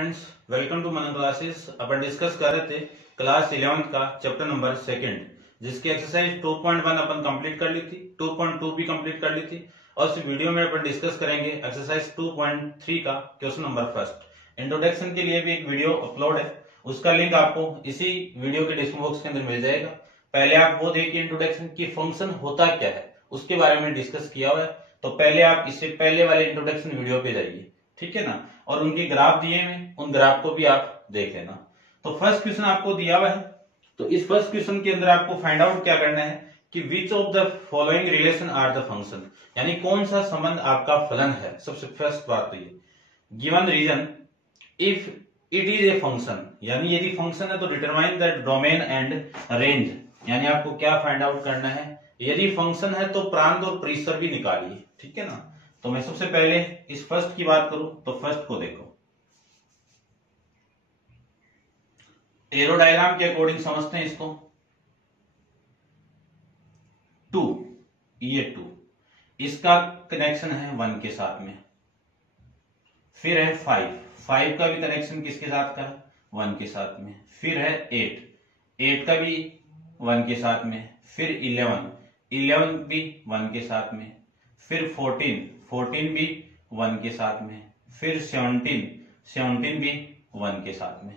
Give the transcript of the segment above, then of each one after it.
Friends, welcome to Manan classes. अपन discuss कर रहे थे क्लास 11th का चैप्टर नंबर 2 जिसकी एक्सरसाइज 2.1 अपन कंप्लीट कर ली थी, 2.2 भी कंप्लीट कर ली थी और इस वीडियो में अपन डिस्कस करेंगे एक्सरसाइज 2.3 का क्वेश्चन नंबर फर्स्ट। इंट्रोडक्शन के लिए भी एक वीडियो अपलोड है, उसका लिंक आपको इसी वीडियो के डिस्क्रिप्शन बॉक्स के अंदर मिल जाएगा। पहले आप वो देखिए इंट्रोडक्शन की फंक्शन होता क्या है उसके बारे में डिस्कस किया हुआ है, तो पहले आप इससे पहले वाले इंट्रोडक्शन वीडियो पे जाइए, ठीक है ना। और उनके ग्राफ दिए हैं, उन ग्राफ को भी आप देख लेना। तो फर्स्ट क्वेश्चन आपको दिया हुआ है, तो इस फर्स्ट क्वेश्चन के अंदर आपको फाइंड आउट क्या करना है कि which of the following relation are the function, यानी कौन सा संबंध आपका फलन है। सबसे फर्स्ट बात तो ये given reason if it is a function, यानी यदि फंक्शन है तो determine the domain and range, यानी आपको क्या फाइंड आउट करना है। यदि फंक्शन है तो प्रांत और परिसर भी निकालिए, ठीक है ना। तो मैं सबसे पहले इस फर्स्ट की बात करूं तो फर्स्ट को देखो, एरो डायग्राम के अकॉर्डिंग समझते हैं इसको। 2, ये 2, इसका कनेक्शन है 1 के साथ में। फिर है 5 का भी कनेक्शन किसके साथ का, 1 के साथ में। फिर है 8 का भी 1 के साथ में। फिर 11 भी 1 के साथ में। फिर 14 भी 1 के साथ में। फिर 17 भी 1 के साथ में।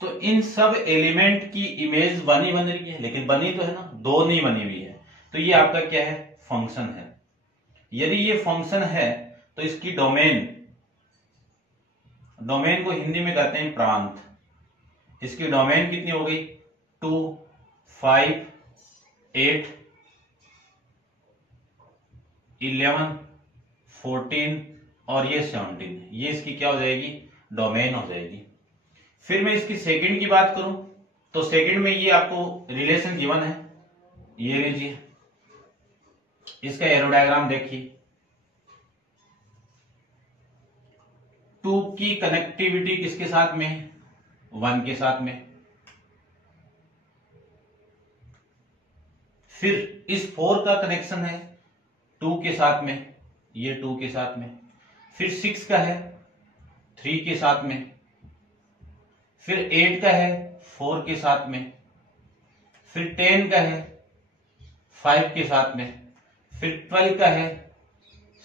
तो इन सब एलिमेंट की इमेज 1 ही बन रही है, लेकिन बनी तो है ना, 2 नहीं बनी हुई है। तो ये आपका क्या है, फंक्शन है। यदि ये फंक्शन है तो इसकी डोमेन को हिंदी में कहते हैं प्रांत। इसकी डोमेन कितनी हो गई, 2, 5, 8, 11, 14 और ये 17, ये इसकी क्या हो जाएगी, डोमेन हो जाएगी। फिर मैं इसकी सेकंड की बात करूं तो सेकंड में ये आपको रिलेशन गिवन है, ये लीजिए, इसका एरो डायग्राम देखिए। 2 की कनेक्टिविटी किसके साथ में, 1 के साथ में। फिर इस 4 का कनेक्शन है 2 के साथ में, ये 2 के साथ में। फिर 6 का है 3 के साथ में। फिर 8 का है 4 के साथ में। फिर 10 का है 5 के साथ में। फिर 12 का है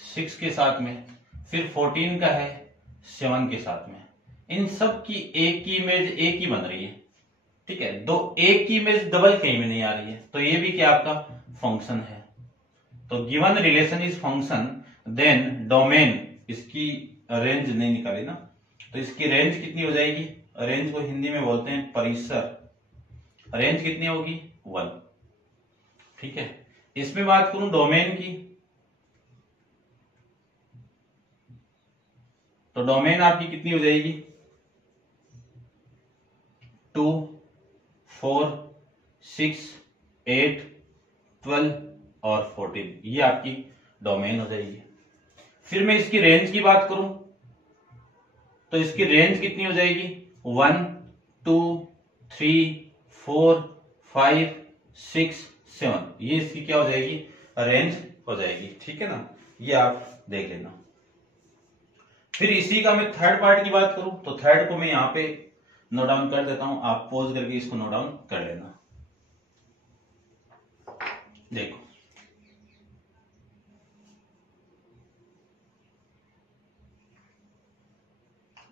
6 के साथ में। फिर 14 का है 7 के साथ में। इन सब की एक की इमेज एक ही बन रही है, ठीक है। दो एक की इमेज डबल कहीं में नहीं आ रही है, तो ये भी क्या आपका फंक्शन है। तो given relation is function, then domain, इसकी रेंज नहीं निकाली ना, तो इसकी रेंज कितनी हो जाएगी, रेंज को हिंदी में बोलते हैं परिसर। रेंज कितनी होगी, 1, ठीक है। इसमें बात करूं डोमेन की, तो डोमेन आपकी कितनी हो जाएगी, 2, 4, 6, 8, 12 और 14, ये आपकी डोमेन हो जाएगी। फिर मैं इसकी रेंज की बात करूं तो इसकी रेंज कितनी हो जाएगी, 1, 2, 3, 4, 5, 6, 7, ये इसकी क्या हो जाएगी, रेंज हो जाएगी, ठीक है ना। ये आप देख लेना। फिर इसी का मैं थर्ड पार्ट की बात करूं तो थर्ड को मैं यहां पे नोट डाउन कर देता हूं, आप पॉज करके इसको नोट डाउन कर लेना। देखो,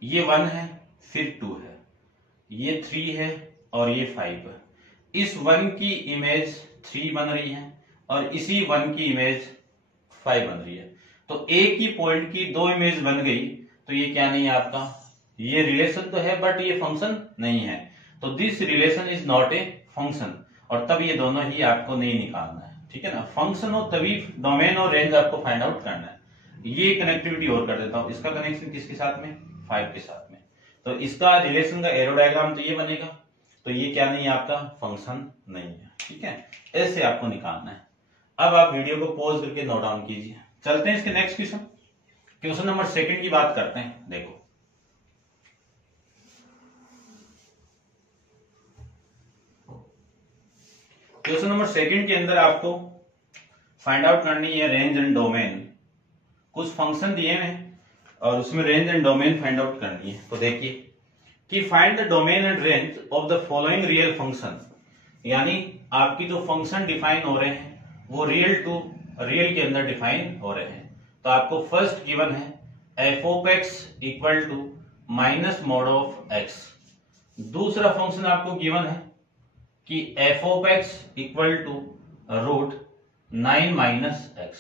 ये 1 है, फिर 2 है, ये 3 है और ये 5 है। इस 1 की इमेज 3 बन रही है और इसी 1 की इमेज 5 बन रही है। तो एक ही पॉइंट की 2 इमेज बन गई, तो ये क्या नहीं है आपका, ये रिलेशन तो है बट ये फंक्शन नहीं है। तो this relation is not a function, और तब ये दोनों ही आपको नहीं निकालना है, ठीक है ना। फंक्शन हो तभी डोमेन और रेंज आपको फाइंड आउट करना है। ये कनेक्टिविटी और कर देता हूं, इसका कनेक्शन किसके साथ में, 5 के साथ में। तो इसका रिलेशन का एरो डायग्राम तो ये बनेगा, तो ये क्या नहीं है आपका, फंक्शन नहीं है, ठीक है। ऐसे आपको निकालना है। अब आप वीडियो को पॉज करके नोट डाउन कीजिए। चलते हैं इसके नेक्स्ट क्वेश्चन, क्वेश्चन नंबर 2 की बात करते हैं। देखो, क्वेश्चन नंबर 2 के अंदर आपको फाइंड आउट करनी है रेंज एंड डोमेन। कुछ फंक्शन दिए हैं और उसमें range and domain find out करनी है। तो देखिए कि find the domain and range of the following real function, यानी आपकी जो फंक्शन डिफाइन हो रहे हैं वो रियल टू रियल के अंदर डिफाइन हो रहे हैं। तो आपको फर्स्ट गिवन है f of x equal to minus mod of x. दूसरा फंक्शन आपको गिवन है कि f of x equal to root 9 minus x,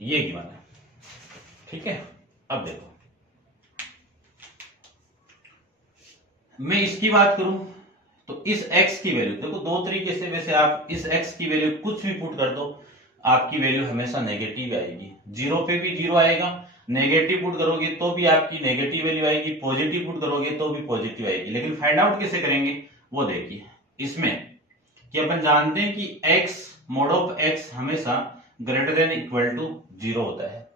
ये गिवन है। ठीक है, अब देखो मैं इसकी बात करूं तो इस x की वैल्यू देखो दो तरीके से, वैसे आप इस x की वैल्यू कुछ भी पुट कर दो आपकी वैल्यू हमेशा नेगेटिव आएगी। जीरो पे भी जीरो आएगा, नेगेटिव पुट करोगे तो भी आपकी नेगेटिव वैल्यू आएगी, पॉजिटिव पुट करोगे तो भी पॉजिटिव आएगी। लेकिन फाइंड आउट कैसे करेंगे वो देखिए इसमें कि अपन जानते हैं कि x मोड ऑफ x हमेशा ग्रेटर देन इक्वल टू 0 होता है।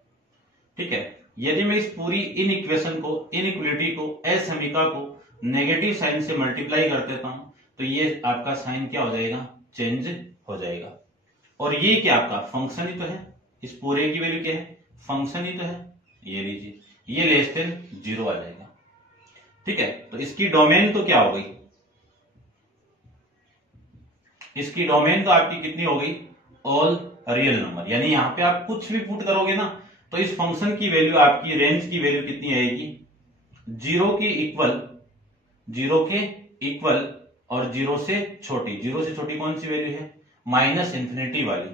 ठीक है, यदि मैं इस पूरी इनइक्वेशन को, इनइक्वलिटी को, असमीका को नेगेटिव साइन से मल्टीप्लाई कर देता हूं तो ये आपका साइन क्या हो जाएगा, चेंज हो जाएगा। और ये क्या आपका फंक्शन ही तो है, इस पूरे की वैल्यू क्या है, फंक्शन ही तो है। ये लीजिए ये लेस देन 0 आ जाएगा। ठीक है, तो इसकी डोमेन तो क्या हो गई, इसकी डोमेन तो आपकी कितनी हो गई, ऑल रियल नंबर। यानी यहां पे आप कुछ भी पुट करोगे ना तो इस फंक्शन की वैल्यू, आपकी रेंज की वैल्यू कितनी आएगी, 0 के इक्वल, 0 के इक्वल और 0 से छोटी। 0 से छोटी कौन सी वैल्यू है, माइनस इंफिनिटी वाली।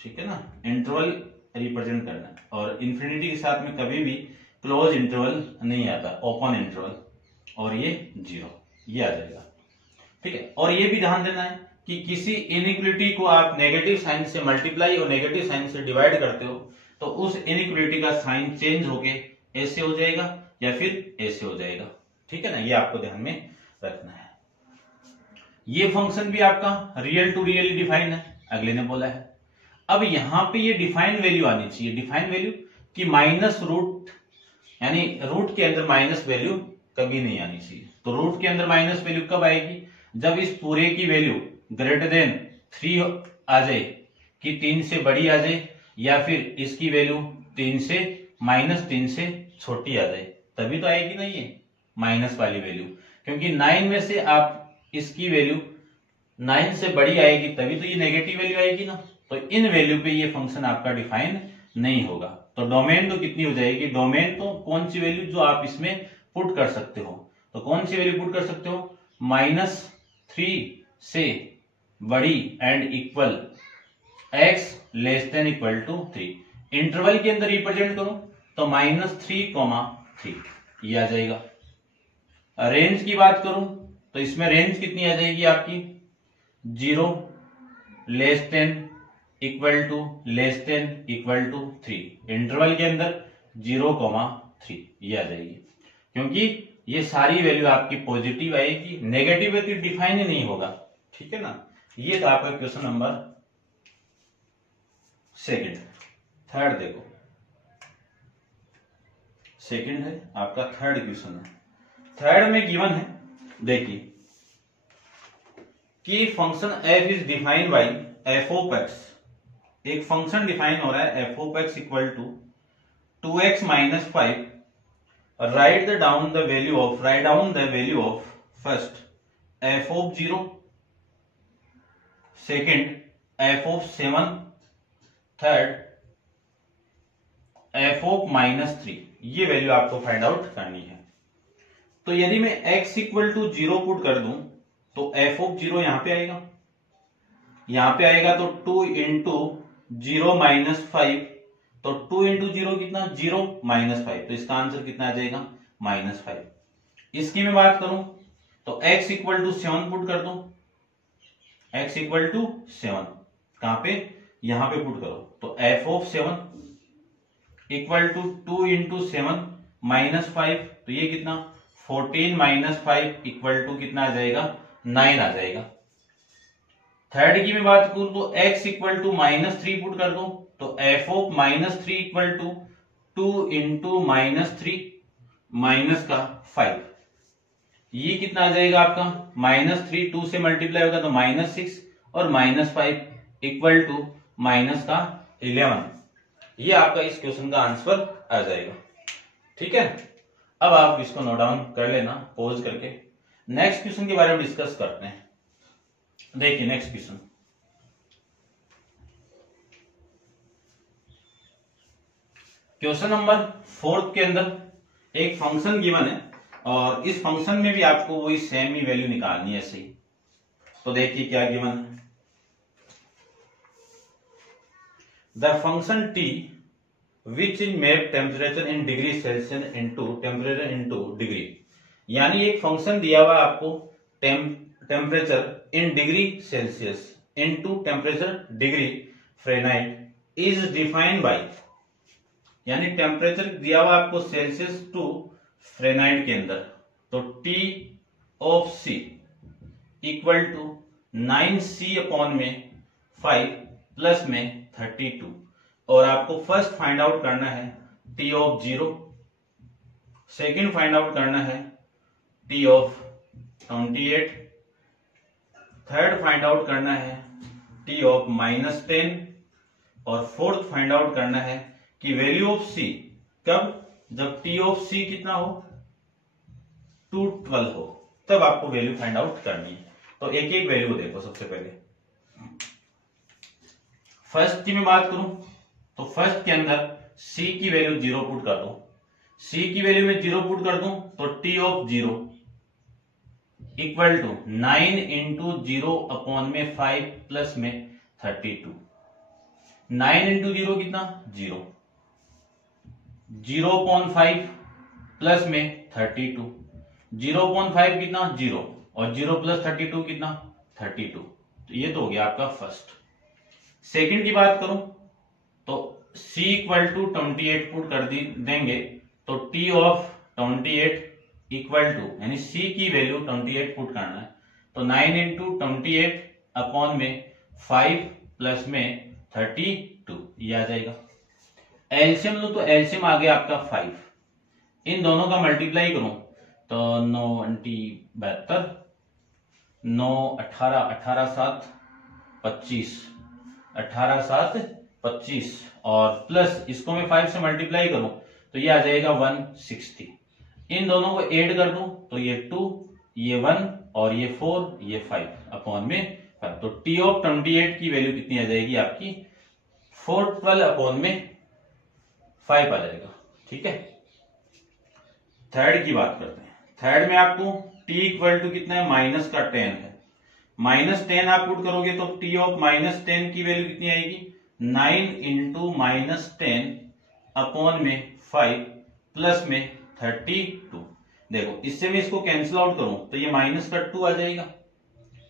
ठीक है ना, इंटरवल रिप्रेजेंट करना है और इंफिनिटी के साथ में कभी भी क्लोज इंटरवल नहीं आता, ओपन इंटरवल, और ये 0, ये आ जाएगा। ठीक है, और ये भी ध्यान देना है कि किसी इनइक्वलिटी को आप नेगेटिव साइन से मल्टीप्लाई और नेगेटिव साइन से डिवाइड करते हो तो उस इनइक्वलिटी का साइन चेंज होके ऐसे हो जाएगा या फिर ऐसे हो जाएगा। ठीक है ना, ये आपको ध्यान में रखना है। ये फंक्शन भी आपका रियल टू रियल डिफाइन है, अगले ने बोला है। अब यहां पे ये डिफाइन वैल्यू आनी चाहिए, डिफाइन वैल्यू कि माइनस रूट, यानी रूट के अंदर माइनस वैल्यू कभी नहीं आनी चाहिए। तो रूट के अंदर माइनस वैल्यू कब आएगी, जब इस पूरे की वैल्यू ग्रेटर देन 3 आ जाए, कि 3 से बड़ी आ जाए, या फिर इसकी वैल्यू 3 से -3 से छोटी आ जाए, तभी तो आएगी ना ये माइनस वाली वैल्यू। क्योंकि 9 में से आप इसकी वैल्यू 9 से बड़ी आएगी तभी तो ये नेगेटिव वैल्यू आएगी ना। तो इन वैल्यू पे ये फंक्शन आपका डिफाइन नहीं होगा। तो डोमेन तो कितनी हो जाएगी, डोमेन तो कौन सी वैल्यू जो आप इसमें पुट कर सकते हो, तो कौन सी वैल्यू पुट कर सकते हो, -3 से बड़ी and equal x less than equal to 3। Interval के अंदर रिप्रेजेंट करो तो -3, ये आ जाएगा। रेंज की बात करूं तो इसमें रेंज कितनी आ जाएगी आपकी, 0 less than equal to 3। Interval के अंदर 0,3, ये आ जाएगी। क्योंकि ये सारी वैल्यू आपकी पॉजिटिव आएगी, नेगेटिव वैल्यू डिफाइन ही नहीं होगा। ठीक है ना, ये था आपका क्वेश्चन नंबर सेकंड। थर्ड देखो, सेकंड है आपका, थर्ड क्वेश्चन है। थर्ड में गिवन है, देखिए कि function f is defined by f of x। एक फंक्शन डिफाइन हो रहा है f of x equal to 2x minus 5। Right down the value of first f of 0, second f of 7, third f of -3। ये value आपको find out करनी है। तो यदि मैं x इक्वल टू 0 पुट कर दूं तो f ऑफ 0 यहां पे आएगा, तो 2 इंटू 0 माइनस 5, तो 2 इंटू 0 कितना, 0 माइनस 5, तो इसका आंसर कितना आ जाएगा, -5। इसकी मैं बात करूं तो x इक्वल टू 7 पुट कर दो, x इक्वल टू 7 कहां पे, यहां पे पुट करो, तो f of 7 equal to 2 into 7 minus 5, तो ये कितना, 14 माइनस 5 इक्वल टू कितना आ जाएगा, 9 आ जाएगा। थर्ड की मैं बात करूं तो x इक्वल टू -3 पुट कर दो, तो f of -3 equal to 2 into -3 minus का 5, ये कितना आ जाएगा आपका, -3 2 से मल्टीप्लाई होगा तो -6 और -5 इक्वल टू माइनस का 11। ये आपका इस क्वेश्चन का आंसर आ जाएगा। ठीक है, अब आप इसको नोट डाउन कर लेना पॉज करके। नेक्स्ट क्वेश्चन के बारे में डिस्कस करते हैं। देखिए नेक्स्ट क्वेश्चन, क्वेश्चन नंबर 4 के अंदर एक फंक्शन गिवन है और इस फंक्शन में भी आपको वही सेम ही वैल्यू निकालनी है ऐसे ही। तो देखिए क्या गिवन है, the function t which is map temperature in degree Celsius into temperature into degree. यानी एक फंक्शन दिया हुआ आपको temperature in degree Celsius into temperature degree Fahrenheit is defined by, यानी टेम्परेचर दिया हुआ आपको सेल्सियस टू फ़ारेनहाइट के अंदर, तो T of C equal to 9C upon में 5 प्लस में 32। और आपको फर्स्ट फाइंड आउट करना है T of 0, second find out करना है T of 28, third find out करना है T ऑफ -10 और फोर्थ फाइंड आउट करना है कि वैल्यू ऑफ C कब, जब T ऑफ C कितना हो 212 हो, तब आपको वैल्यू फाइंड आउट करनी है। तो एक एक वैल्यू देखो। सबसे पहले फर्स्ट की मैं बात करूं तो फर्स्ट के अंदर C की वैल्यू 0 पुट कर दो। C की वैल्यू में 0 पुट कर दूं तो T of 0 equal to 9 into 0 upon में 5 प्लस में 32। 9 इंटू 0 कितना 0, 0.5 प्लस में 32, 0.5 कितना 0 और 0 प्लस 32 कितना 32। तो ये तो हो गया आपका फर्स्ट। सेकंड की बात करूं तो C इक्वल टू 28 पुट कर देंगे तो T ऑफ 28 इक्वल टू, यानी C की वैल्यू 28 पुट करना है तो 9 इंटू 28 अपॉन में 5 प्लस में 32 ये आ जाएगा। एलसीएम लो तो एलसीएम आ गया आपका 5, इन दोनों का मल्टीप्लाई करूं तो 9 अंटी 72, 9 18 18 7 25, 18 7 25 और प्लस इसको मैं 5 से मल्टीप्लाई करूं तो ये आ जाएगा 160। इन दोनों को ऐड कर दूं तो ये 2, ये 1 और ये 4, ये 5 अपॉन में 5। तो T ऑफ 28 की वैल्यू कितनी आ जाएगी आपकी 412 अपॉन में 5 आ जाएगा। ठीक है, थर्ड की बात करते हैं। थर्ड में आपको T इक्वल टू कितना है माइनस का 10 है, -10 आप पुट करोगे तो T ऑफ -10 की वैल्यू कितनी आएगी 9 इंटू -10 अपॉन में 5 प्लस में 32। देखो इससे मैं इसको कैंसिल आउट करूं तो ये माइनस का 2 आ जाएगा,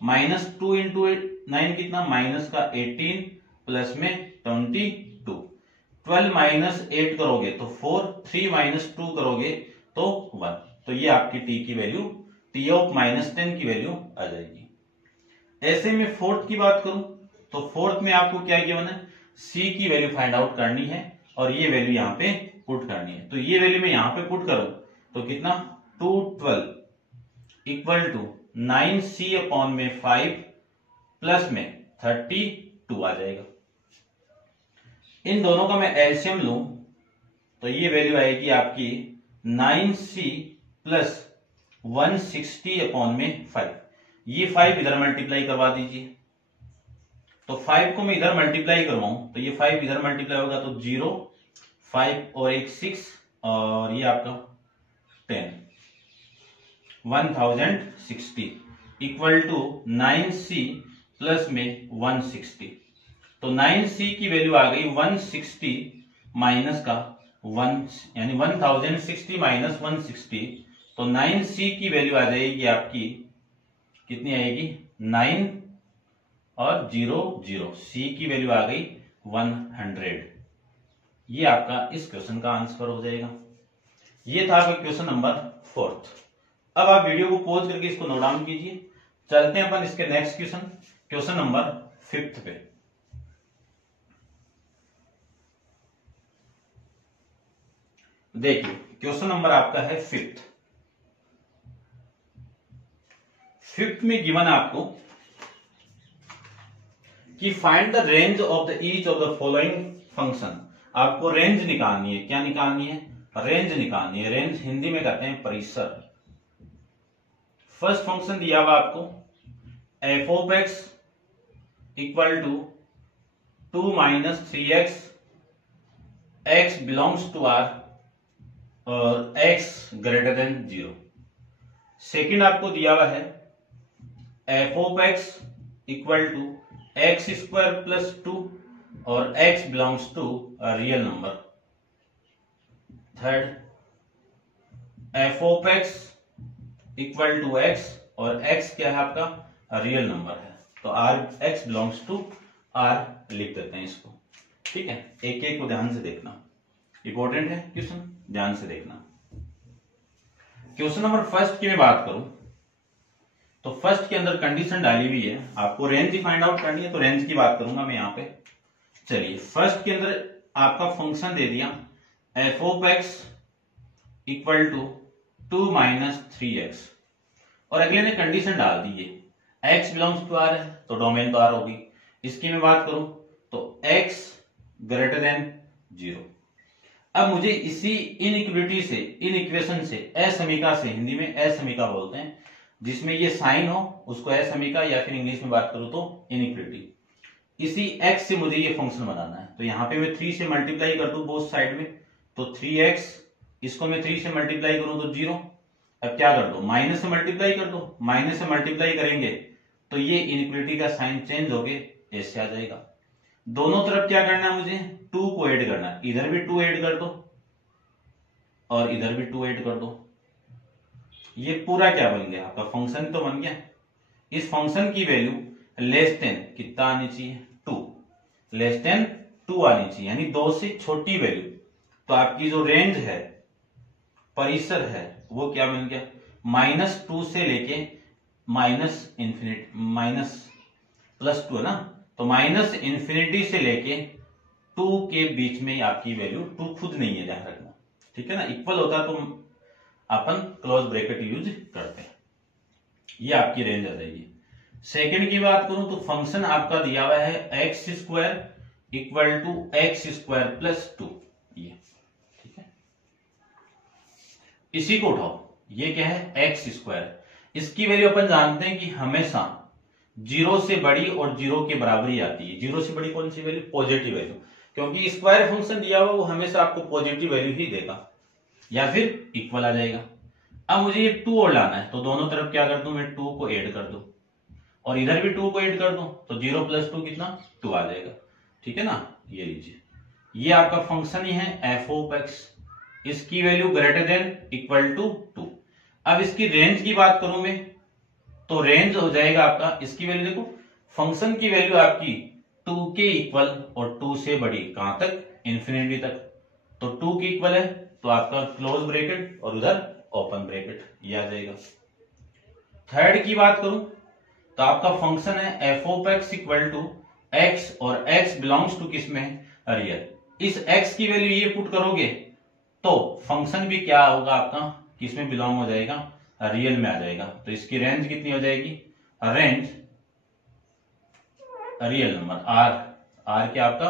-2 इंटू 9 कितना माइनस का 18 प्लस में 22। 12 माइनस 8 करोगे तो 4, 3 माइनस 2 करोगे तो 1। तो ये आपकी T की वैल्यू, T ऑफ -10 की वैल्यू आ जाएगी। ऐसे में फोर्थ की बात करूं तो फोर्थ में आपको क्या गिवन है C की वैल्यू फाइंड आउट करनी है और ये वैल्यू यहाँ पे पुट करनी है। तो ये वैल्यू मैं यहाँ पे पुट करूं तो कितना 212 इक्वल टू 9C अपॉन में 5 प्लस में 32 आ जाएगा। इन दोनों का मैं एलसीएम लूं तो ये वैल्यू आएगी आपकी 9C प्लस 160 अपॉन में 5। ये 5 इधर मल्टीप्लाई करवा दीजिए तो 5 को मैं इधर मल्टीप्लाई करवाऊं तो ये 5 इधर मल्टीप्लाई होगा तो 0, 5 और एक 6 और ये आपका 10, 1060 इक्वल टू 9C प्लस में 160। तो 9C की वैल्यू आ गई 160 माइनस का 1, यानी 1060 माइनस 160। तो 9C की वैल्यू आ जाएगी आपकी कितनी आएगी 9 और 0 0, C की वैल्यू आ गई 100। ये आपका इस क्वेश्चन का आंसर हो जाएगा। ये था आपका क्वेश्चन नंबर 4। अब आप वीडियो को पॉज करके इसको नोट डाउन कीजिए। चलते हैं अपन इसके नेक्स्ट क्वेश्चन, क्वेश्चन नंबर 5 पे। देखिए क्वेश्चन नंबर आपका है 5। 5 में गिवन आपको कि find the range of the each of the following function. आपको रेंज निकालनी है। क्या निकालनी है? रेंज निकालनी है। रेंज हिंदी में कहते हैं परिसर। फर्स्ट फंक्शन दिया हुआ आपको f of x equal to 2 minus 3x, x belongs to R और x ग्रेटर देन 0। सेकेंड आपको दिया हुआ है f of x equal to x square plus 2 और x belongs to real number. Third f of x equal to x और x क्या है आपका? रियल नंबर है। तो R x belongs to R लिख देते हैं इसको। ठीक है, एक एक को ध्यान से देखना, इंपॉर्टेंट है क्वेश्चन, ध्यान से देखना। क्वेश्चन नंबर फर्स्ट की मैं बात करूं तो फर्स्ट के अंदर कंडीशन डाली हुई है, आपको रेंज फाइंड आउट करनी है, तो रेंज की बात करूंगा मैं यहां पे। चलिए, फर्स्ट के अंदर आपका फंक्शन दे दिया f of x equal to 2 minus 3x और अगले ने कंडीशन डाल दी है x बिलोंग्स टू आर है तो डोमेन तो आर होगी। इसकी मैं बात करूं तो x ग्रेटर देन 0। अब मुझे इसी इनइक्विटी से, इन इक्वेशन से, असमीका से, हिंदी में असमीका बोलते हैं, जिसमें ये साइन हो उसको असमीका, या फिर इंग्लिश में बात करूं तो इनइक्विटी। इसी x से मुझे ये फंक्शन बनाना है। तो यहां पे मैं 3 से मल्टीप्लाई कर दूं बोथ साइड में, तो 3x, इसको मैं 3 से मल्टीप्लाई करूं तो 0। अब क्या कर दो? माइनस से मल्टीप्लाई कर दो। माइनस से मल्टीप्लाई करेंगे तो ये इनइक्विटी का साइन चेंज होके ऐसे आ जाएगा। दोनों तरफ क्या करना है मुझे? 2 को ऐड करना है। इधर भी 2 ऐड कर दो और इधर भी 2 ऐड कर दो। ये पूरा क्या बन गया? आपका फंक्शन तो बन गया। इस फंक्शन की वैल्यू लेस देन कितना आनी चाहिए? 2। लेस देन 2 आनी चाहिए, यानी 2 से छोटी वैल्यू। तो आपकी जो रेंज है, परिसर है, वो क्या बन गया? -2 से लेके माइनस इंफिनिटी, माइनस प्लस 2 है ना, तो माइनस इंफिनिटी से लेके 2 के बीच में आपकी वैल्यू, 2 खुद नहीं है, ध्यान रखना। ठीक है ना, इक्वल होता तो अपन क्लोज ब्रैकेट यूज करते हैं। ये आपकी रेंज आ जाएगी। सेकंड की बात करूं तो फंक्शन आपका दिया हुआ है x square equal to x square plus 2। ये ठीक है, इसी को उठाओ। ये क्या है? X square. इसकी वैल्यू अपन जानते हैं कि हमेशा 0 से बड़ी और 0 के बराबर ही आती है। 0 से बड़ी कौन सी वैल्यू? पॉजिटिव वैल्यू, क्योंकि स्क्वायर फंक्शन दिया हुआ वो हमेशा आपको पॉजिटिव वैल्यू ही देगा, या फिर इक्वल आ जाएगा। अब मुझे ये 2 और लाना है, तो दोनों तरफ क्या कर दूं मैं? 2 को ऐड कर दूं और इधर भी 2 को ऐड कर दूं, तो 0 प्लस 2 कितना? 2 आ जाएगा। ठीक है ना, ये लीजिए, ये आपका फंक्शन ही है एफ ऑफ एक्स। इसकी value greater than equal to 2। अब इसकी रेंज की बात करूं मैं तो रेंज हो जाएगा आपका, इसकी वैल्यू देखो, फंक्शन की वैल्यू आपकी 2 के इक्वल और 2 से बड़ी, कहां तक? इंफिनिटी तक। तो 2 के इक्वल है तो आपका क्लोज ब्रैकेट और उधर ओपन ब्रैकेट, ये आ जाएगा। थर्ड की बात करूं तो आपका फंक्शन है f of x equal to x और एक्स बिलोंग्स टू किसमें? रियल। इस एक्स की वैल्यू ये पुट करोगे तो फंक्शन भी क्या होगा आपका? किसमें बिलोंग हो जाएगा? रियल में आ जाएगा। तो इसकी रेंज कितनी हो जाएगी? Range real number, R. R क्या आपका?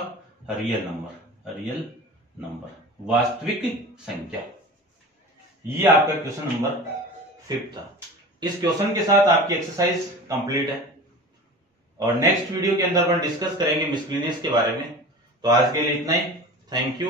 रियल नंबर, रियल नंबर, वास्तविक संख्या। ये आपका क्वेश्चन नंबर 5 था। इस क्वेश्चन के साथ आपकी एक्सरसाइज कंप्लीट है और नेक्स्ट वीडियो के अंदर अपन डिस्कस करेंगे मिसलिनियस के बारे में। तो आज के लिए इतना ही। Thank you.